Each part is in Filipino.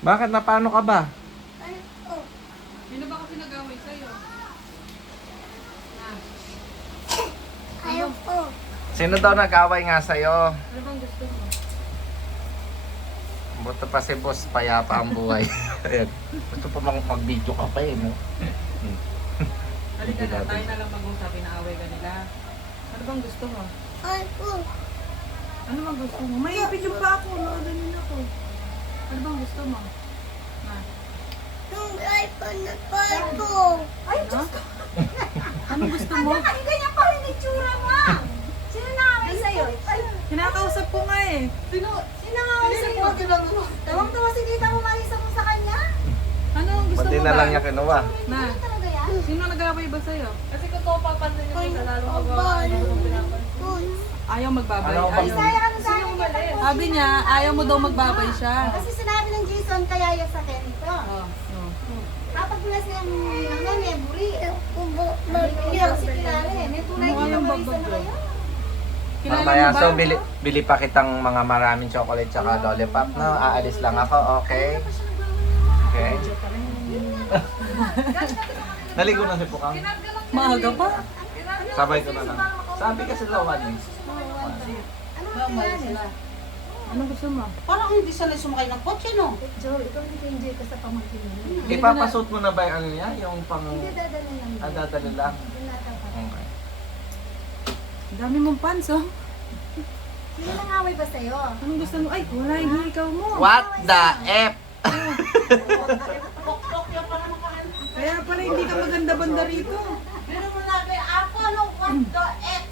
Bakit? Na paano ka ba? Sino ba kasi nag-away sa'yo? Ayoko. Sino daw nag-away nga sa'yo? Ano bang gusto mo? Buto pa si boss, payapa ang buhay. Ayan. Gusto pa bang mag-video ka pa eh, no? Halika na, tayo na lang mag-usap, inaaway ka nila. Ano bang gusto mo? Ayoko. Ano bang gusto mo? May ipid yung pa ako, nakaganin ako. Ano bang gusto mo? Ha? Yung iPhone na ko. Ay, Diyos ko! Anong gusto mo? Ay, ganyan pa rin itsura mo. Sino nakaway sa'yo? Kinakausap ko nga eh. Sino nakaway sa'yo? Tawang-tawa si tita mo, malisa mo sa kanya. Ano ang gusto Pati mo na ba? lang niya kinuha. Na, Ano talaga yan? sino nag-away ba sa'yo? Kasi kung ito papansin niyo sa lalong Abay. magawa, ano kung pinapansin. Ayaw magbabay. Ano bang- Ayaw. Saya ka na sa akin. Sabi niya, ayaw mo daw magbabay siya. Kasi sinabi ng Jason, kaya yung sa akin ito. Oh, oh. Kapag wala siyang buri. Hindi ako si kilala eh. May tunay Ano dito yung marisa na bagbag kayo. Kilala Mamaya, mo ba? so bili pa kitang mga maraming chocolate tsaka lollipop na. Aalis lang ako, okay? Okay. Naligo na si Pukang. Maaga pa. Sabay ko na lang. Sabi kasi lawan eh. Ano ang kilala? Anong gusto mo? Parang hindi sanay sumakay ng kotse, no? Joe, ikaw hindi ka-enjoy ka sa pamangkin mo. Ipapasuot mo na ba yung ano niya? Yung pang... Hindi dadala lang. Ah, dadala lang. Hindi natapat. Okay. Ang dami mong pants, oh. Sino nangaway ba sa'yo? Anong gusto mo? Ay, wala, hindi ikaw mo. What the F? Tok-tok yan para makain. Kaya pala hindi ka maganda-banda rito. Pero mo nabi, ako no, what the F?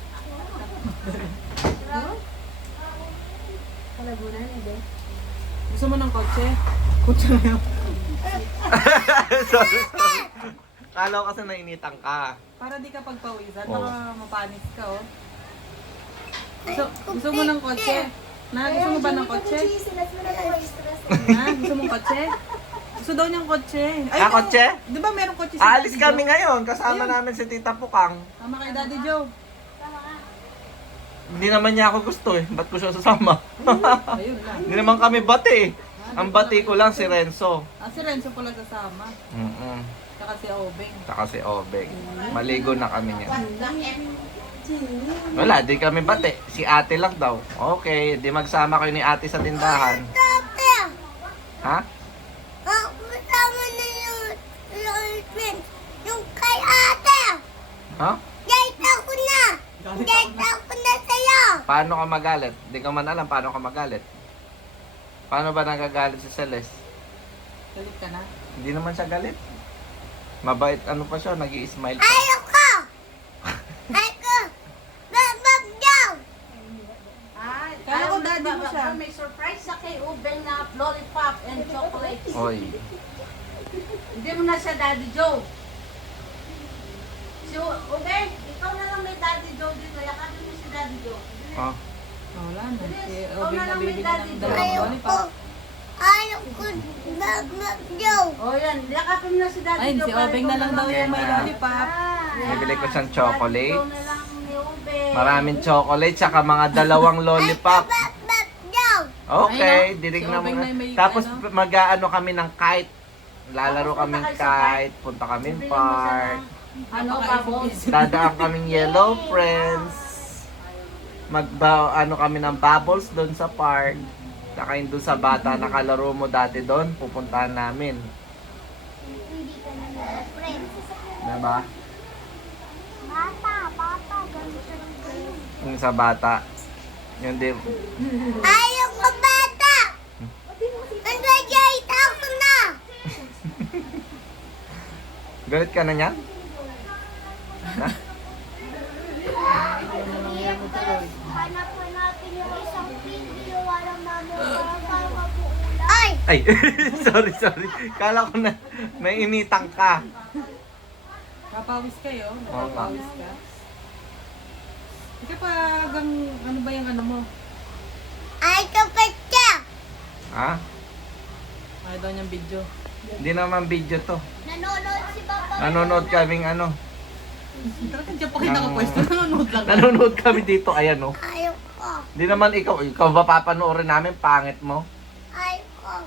Kalabunan, hindi. Gusto mo ng kotse? Kotse na yun. Sorry. Kala ko kasi nainitan ka. Para di ka pagpawisan, Oo. baka mapanis ka, oh. Gusto mo ng kotse? Na, gusto mo ba ng kotse? Sila sila na stress. Ha? Gusto mong kotse? Gusto daw niyang kotse. Ah, kotse? Di ba merong kotse si Aalis Daddy kami Joe? ngayon. Kasama namin si Tita Pukang. Tama kay Daddy Joe. Hindi naman niya ako gusto eh. Ba't ko siya sasama? Ayun lang. Hindi naman kami bati eh. Ang bati ko lang si Renzo. Ah, si Renzo pala kasama. Saka si Obeng. Saka si Obeng. Maligo na kami niya. What the F? Wala, di kami bati. Si ate lang daw. Okay, di magsama kayo ni ate sa tindahan. Ha? Kasama na yung kay ate. Ha? Date ako na. Date ako na sa'yo. Paano ka magalit? Di ko man alam paano ka magalit. Paano ba nagagalit si Celeste? Galit ka na? Hindi naman siya galit. Mabait, ano pa siya, nag-i-smile pa. Ayoko. Ayoko. Babag daw. Ay, Kala ko daddy mo ba- siya. May surprise sa kay Ubeng na lollipop and chocolates. Oy. Hindi mo na siya Daddy Joe. Si Ubeng, ikaw na lang may Daddy Joe dito. Yakapin mo si Daddy Joe. Oh. Oh, wala na. Si Ikaw Obeng na na lang may bibili daddy ng Joe. dalawang Ayoko. lollipop. Ayoko. Babag daw. O yan, yakapin mo na si Daddy Ayun, Joe. si para Obeng ikaw na lang daw yung may Ah. lollipop. Bibili ko siyang Daddy chocolate. Joe na lang ni Ubeng. Maraming chocolate, saka mga dalawang lollipop. Babag daw. Okay, Ayun, dirignan si mo Obeng na. na may Tapos ano. mag-aano kami ng kite. Lalaro Tapos kaming punta kayo sa kite, punta kaming Bibili mo siya park. ng ano, bubbles. Dadaan kaming Yellow Friends. Ano kami ng bubbles doon sa park. Saka yung doon sa bata nakalaro mo dati doon, pupuntahan namin. Hindi ka na nag-friend. Diba? Bata. Ganito lang kayo. Yung sa bata. Yung di... Ayoko bata. Nag-date ako na. Galit ka na niya? Ha? Hanapin natin yung isang video. Walang mamuha. Ay! Ay, sorry. Kala ko na nainitan ka. Kapawis kayo? Oo. Napapawis ka? Kasi pag ano ba yung ano mo? Ay, kapit ka. Ha? Ayaw daw niyang video. Hindi naman video to. Nanonood si Papa. Nanonood kaming ano. Talagang dyan pa kayo nakapwesto. Nanonood lang. Nanonood kami dito, ayan oh. Ayoko. Hindi naman ikaw ba papanoorin namin, pangit mo? Ayoko.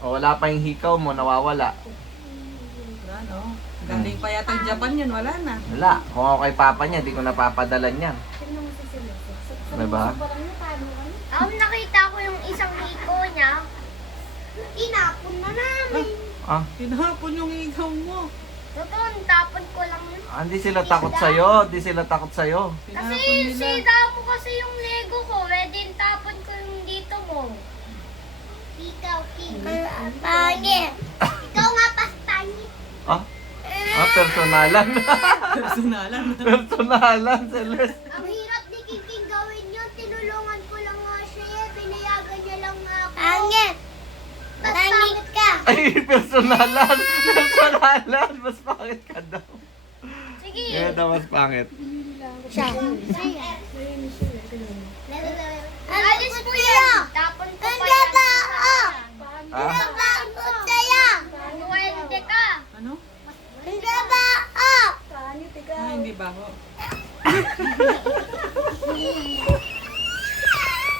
O wala pa yung hikaw mo, nawawala. Wala, no? Galing pa yata yung Japan yun, wala na. Wala. Kung ako kay papa niya, di ko napapadalan yan. Tignan mo si Celeste. Diba? Parang niya, paano ka? Nakita ko yung isang hiko niya. Inapon na namin. Ah, Tinapon yung ikaw mo. Totoo, tapon ko lang. hindi sila takot sa'yo. Hindi sila takot sa'yo. Tinapon Kasi nila. sida mo kasi yung Lego ko. Pwede tapon ko yung dito mo. Ikaw, King. Pangit. Ikaw nga, pastangit. Ah, personalan. Personalan. Personalan, Celeste. Ang hirap ni King gawin yun. Tinulungan ko lang nga siya eh. Pinayagan niya lang nga ako. Pangit. Pastangit ka. Ay, personalan. Personalan. Mas pangit ka daw. Sige. Kaya daw mas pangit. Siya. Alis mo yan. Tapon ko pa Ang yan. gaba, oh. Ah? Bakit sa'yo? Duwende ka. Ano? Ang gaba, oh. Ah, hindi ba ako?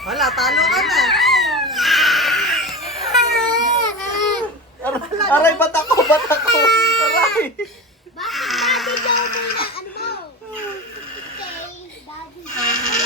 Wala, talo ka na. Aray, ba't ako? Ba't ako? Aray! Bakit Daddy Joe mo na ano mo?